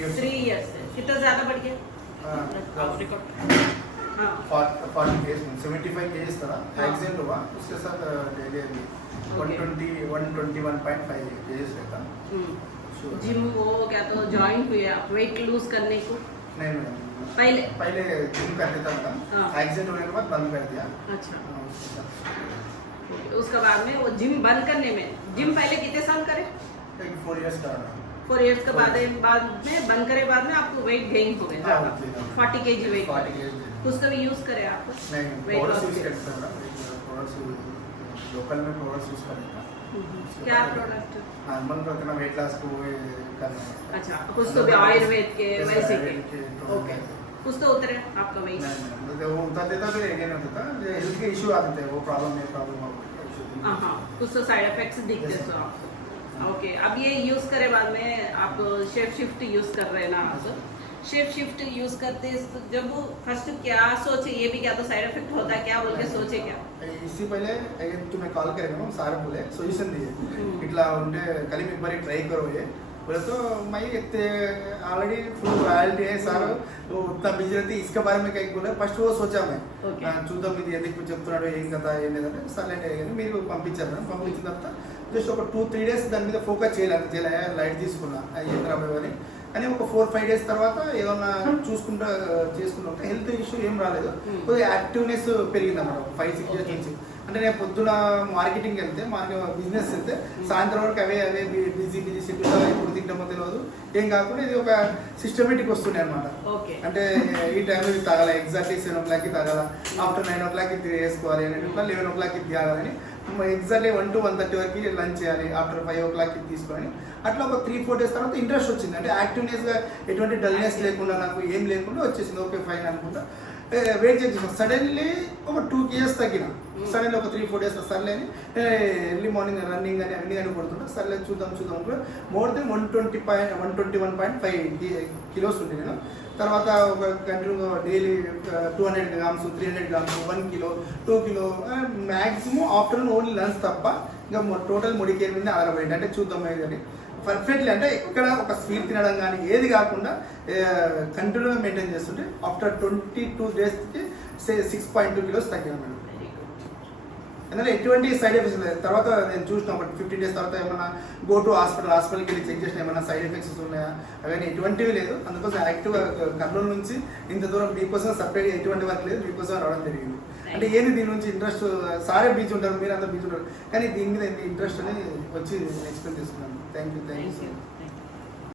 3 years कितना ज्यादा बढ़ गया? 40 kgs 75 kgs था एक्सीडेंट हुआ उसके साथ डेली 121.5 kgs रहता। जिम वो क्या तो ज्वाइन हुए आप वेट लूज करने को? नहीं मैडम पहले जिम करते था मैडम, एक्सीडेंट होने के बाद बंद कर दिया। अच्छा उसके बाद में वो जिम बंद करने में जिम पहले कितने साल करे? 4 years का 4 years के बाद में बंद करे बाद में आपको वेट गेन हो गया 40 kg वेट। 40 kg उसका भी यूज करे आप? नहीं प्रोडक्ट्स यूज करते हैं मैडम, प्रोडक्ट्स लोकल में प्रोडक्ट्स यूज करते हैं। क्या प्रोडक्ट? मन करते ना वेट लॉस को करना। अच्छा कुछ तो भी आयुर्वेद के वैसे के ओके कुछ तो उतरे आपका वेट? नहीं वो उतर देता तो एगेन होता था, हेल्थ के इशू आते थे, वो प्रॉब्लम हाँ कुछ तो साइड इफेक्ट्स दिखते हैं आपको। ओके अब ये यूज करे बाद में आप शेप शिफ्ट यूज कर रहे हैं ना? आप शेप शिफ्ट यूज करते जब फर्स्ट क्या सोचे ये भी क्या तो साइड इफेक्ट होता है क्या बोल के सोचे क्या? इससे पहले तुम्हें कॉल करेगा सारे बोले सॉल्यूशन दिए इट्ला उनके कल एक बार ट्राई करो ये बोले तो मैं इतने ऑलरेडी फुल रॉयल्टी है सर वो उतना बिजी रहती इसके बारे में कहीं बोले फर्स्ट वो सोचा मैं చూద్దాం ఇది ఎందుకు చెప్తున్నాడు ఏం కదా ఏం లేదంటే సర్లెంట్ అయ్యాను మీరు పంపించారు పంపించిన తర్వాత జస్ట్ ఒక 2-3 days దాని మీద ఫోకస్ చేయలేదు లైట్ తీసుకున్నా ఏం రాబోయని కానీ ఒక 4-5 days తర్వాత ఏమన్నా చూసుకుంటా చేసుకుంటా హెల్త్ ఇష్యూ ఏం రాలేదు కొద్దిగా యాక్టివ్నెస్ పెరిగింది అన్నమాట 5-6 years నుంచి అంటే నేను పొద్దున మార్కెటింగ్ వెళ్తే బిజినెస్ వెళ్తే సాయంత్రం వరకు అవే బిజీ షెడ్యూల్ ఇప్పుడు తింటామో తెలియదు ఏం కాకుండా ఇది ఒక సిస్టమేటిక్ వస్తున్నాయి అనమాట। అంటే ఈ టైంలో ఇది తాగాల ఎగ్జాక్ట్లీ 7 o'clock తాగాల ఆఫ్టర్ 9 o'clock ఇది వేసుకోవాలి అని 11 o'clock ఇది తాగాలని ఎగ్జాక్ట్లీ 1 to 1:30 వరకు లంచ్ చేయాలి ఆఫ్టర్ 5 o'clock ఇది తీసుకొని అట్లా ఒక 3-4 days తర్వాత ఇంట్రెస్ట్ వచ్చింది అంటే యాక్టివ్నెస్గా ఎటువంటి డల్నెస్ లేకుండా నాకు ఏం లేకుండా వచ్చేసింది ఓకే ఫైన్ అనుకుంటా వెయిట్ చేసి సడన్లీ ఒక 2 kgs తగ్గిన సడన్లీ ఒక 3-4 days సర్లే అని ఎర్లీ మార్నింగ్ రన్నింగ్ అని అన్ని అని కొడుతుంటా సర్లే చూద్దాం మోర్ దెన్ 121.5 kilos ఉండే నేను తర్వాత ఒక continue daily 200 grams 300 grams 1 kilo 2 kilo maximum afternoon only lunch తప్ప ఇంకా టోటల్ మొడికేర్ మీద ఆధారపడింది అంటే చూద్దాం అని పర్ఫెక్ట్లీ అంటే ఎక్కడ ఒక స్వీట్ తినడం కానీ ఏది కాకుండా కంటిన్యూగా మెయింటైన్ చేస్తుంటే ఆఫ్టర్ 22 daysకి 6.2 kilos తగ్గాను మేడం। ఎందుకంటే ఎటువంటి సైడ్ ఎఫెక్ట్స్ లేదు తర్వాత నేను చూసిన ఒక 15 days తర్వాత ఏమైనా గో టు హాస్పిటల్కి వెళ్ళి చెక్ చేసిన ఏమైనా సైడ్ ఎఫెక్ట్స్ ఉన్నాయా అవన్నీ ఎటువంటివి లేదు అందుకోసం యాక్టివ్ కర్నూలు నుంచి ఇంత దూరం మీకోసం సపరేట్గా ఎటువంటి వర్క్ లేదు మీకోసం రావడం జరిగింది అంటే ఏంది దీని నుంచి ఇంట్రెస్ట్ సారే బీచ్ ఉంటారు మీరు అంతా బీచ్ ఉంటారు కానీ దీని మీద ఇంట్రెస్ట్ అని వచ్చి ఎక్స్ప్లెయిన్ చేసుకున్నాను। Thank you